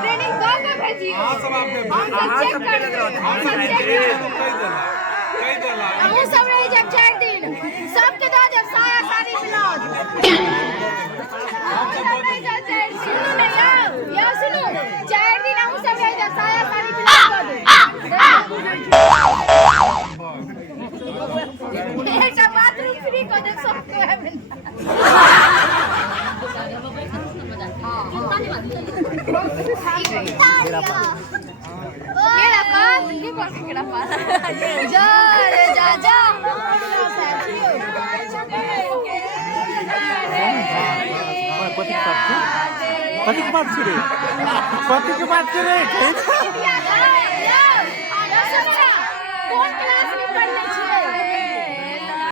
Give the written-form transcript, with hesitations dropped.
Training कौन भेजी हम सब चेक कर हम सब रह जब 4 दिन सबके दो जब सारा सारी ब्लाउज सुनो ना यार सुनो 4 दिन हम सब रह जब सारा सारी ब्लाउज एक बाथरूम फ्री कर दे सबको है Pati ke part sini.